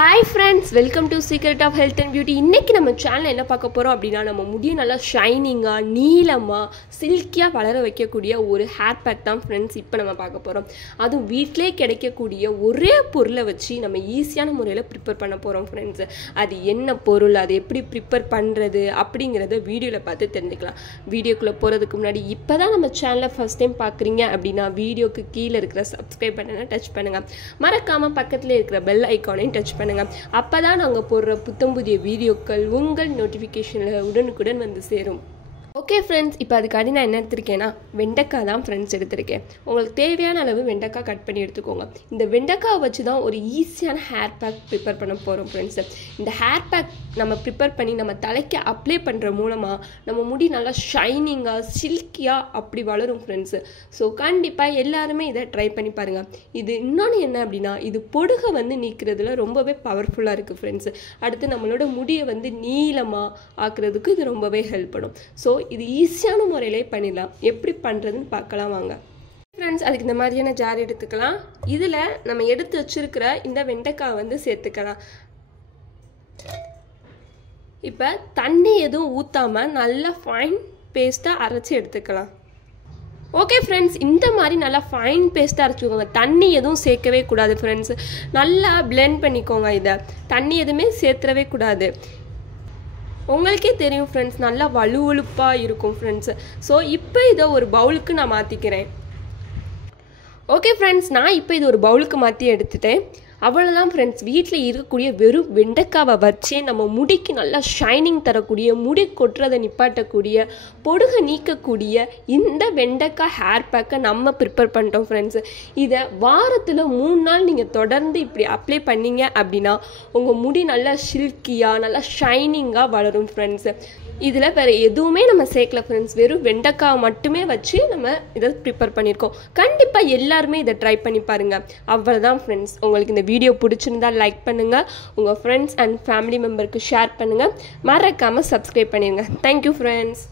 Hi friends, welcome to Secret of Health and Beauty. இன்னைக்கு நம்ம சேனல்ல என்ன பார்க்க போறோம் அப்படினா நம்ம முடியை நல்லா ஷைனிங்கா, நீலமா, சில்கியா வளர வைக்கக்கூடிய ஒரு ஹேர் பேக் தான் फ्रेंड्स இப்போ நம்ம பார்க்க போறோம். அதுவும் வீட்லயே கிடைக்கக்கூடிய ஒரே பொருளை வச்சு நம்ம ஈஸியான முறையில் ப்ரிப்பேர் பண்ண போறோம் फ्रेंड्स. அது என்ன பொருள், அது எப்படி ப்ரிப்பேர் பண்றது அப்படிங்கறத வீடியோல பார்த்து தெரிஞ்சுக்கலாம். வீடியோக்குள்ள போறதுக்கு முன்னாடி இப்பதான் நம்ம சேனலை ஃபர்ஸ்ட் டைம் பார்க்கறீங்க அப்படினா வீடியோக்கு கீழ இருக்கிற Subscribe பட்டனை டச் பண்ணுங்க. மறக்காம பக்கத்துல இருக்கிற பெல் ஐகானையும் டச் பண்ணுங்க. அப்பதான் நாங்க போடுற புத்தம் புதிய வீடியோக்கள் உங்கள் நோட்டிஃபிகேஷன்ல உடனுக்குடன் வந்து சேரும். ஓகே ஃப்ரெண்ட்ஸ், இப்போ அதுக்காண்டி நான் என்ன எடுத்திருக்கேன்னா வெண்டைக்காய் தான் ஃப்ரெண்ட்ஸ் எடுத்திருக்கேன். உங்களுக்கு தேவையான அளவு வெண்டைக்காய் கட் பண்ணி எடுத்துக்கோங்க. இந்த வெண்டைக்காவை வச்சு தான் ஒரு ஈஸியான ஹேர் பேக் ப்ரிப்பேர் பண்ண போகிறோம் ஃப்ரெண்ட்ஸ். இந்த ஹேர் பேக் நம்ம ப்ரிப்பேர் பண்ணி நம்ம தலைக்கு அப்ளை பண்ணுற மூலமாக நம்ம முடி நல்லா ஷைனிங்காக சில்கியாக அப்படி வளரும் ஃப்ரெண்ட்ஸ். ஸோ கண்டிப்பாக எல்லாருமே இதை ட்ரை பண்ணி பாருங்கள். இது இன்னொன்று என்ன அப்படின்னா இது பொடுகை வந்து நீக்கிறதுல ரொம்பவே பவர்ஃபுல்லாக இருக்குது ஃப்ரெண்ட்ஸ். அடுத்து நம்மளோட முடியை வந்து நீளமாக ஆக்குறதுக்கு இது ரொம்பவே ஹெல்ப் பண்ணும். ஸோ இது ஈஸியான முறையிலே பண்ணிடலாம். எப்படி பண்ணுறதுன்னு பார்க்கலாம் வாங்க ஃப்ரெண்ட்ஸ். அதுக்கு இந்த மாதிரியான ஜார் எடுத்துக்கலாம். இதில் நம்ம எடுத்து வச்சிருக்கிற இந்த வெண்டைக்காய் வந்து சேர்த்துக்கலாம். இப்போ தண்ணி எதுவும் ஊற்றாமல் நல்லா ஃபைன் பேஸ்ட்டாக அரைச்சி எடுத்துக்கலாம். ஓகே ஃப்ரெண்ட்ஸ், இந்த மாதிரி நல்லா ஃபைன் பேஸ்ட்டாக அரைச்சிக்கோங்க. தண்ணி எதுவும் சேர்க்கவே கூடாது ஃப்ரெண்ட்ஸ். நல்லா பிளெண்ட் பண்ணிக்கோங்க. இதை தண்ணி எதுவுமே சேர்த்துறவே கூடாது. உங்களுக்கே தெரியும் ஃப்ரெண்ட்ஸ், நல்லா வலுவலுப்பாக இருக்கும் ஃப்ரெண்ட்ஸ். ஸோ இப்போ இதை ஒரு பவுலுக்கு நான் மாற்றிக்கிறேன். ஓகே ஃப்ரெண்ட்ஸ், நான் இப்போ இது ஒரு பவுலுக்கு மாற்றி எடுத்துட்டேன். அவ்வளோதான் ஃப்ரெண்ட்ஸ். வீட்டில் இருக்கக்கூடிய வெறும் வெண்டைக்காவை வச்சே நம்ம முடிக்கு நல்லா ஷைனிங் தரக்கூடிய, முடி கொட்டுறதை நிப்பாட்டக்கூடிய, பொடுகை நீக்கக்கூடிய இந்த வெண்டைக்காய் ஹேர் பேக்கை நம்ம ப்ரிப்பேர் பண்ணிட்டோம் ஃப்ரெண்ட்ஸ். இதை வாரத்தில் 3 நாள் நீங்கள் தொடர்ந்து இப்படி அப்ளை பண்ணீங்க அப்படின்னா உங்கள் முடி நல்லா சில்கியாக நல்லா ஷைனிங்காக வளரும் ஃப்ரெண்ட்ஸ். இதில் வேறு எதுவுமே நம்ம சேர்க்கல ஃப்ரெண்ட்ஸ். வெறும் வெண்டைக்காய் மட்டுமே வச்சு நம்ம இதை ப்ரிப்பேர் பண்ணியிருக்கோம். கண்டிப்பாக எல்லாருமே இதை ட்ரை பண்ணி பாருங்கள். அவ்வளோதான் ஃப்ரெண்ட்ஸ். உங்களுக்கு இந்த வீடியோ பிடிச்சிருந்தால் லைக் பண்ணுங்கள், உங்கள் ஃப்ரெண்ட்ஸ் அண்ட் ஃபேமிலி மெம்பருக்கு ஷேர் பண்ணுங்கள், மறக்காமல் Subscribe பண்ணிடுங்க. Thank you friends.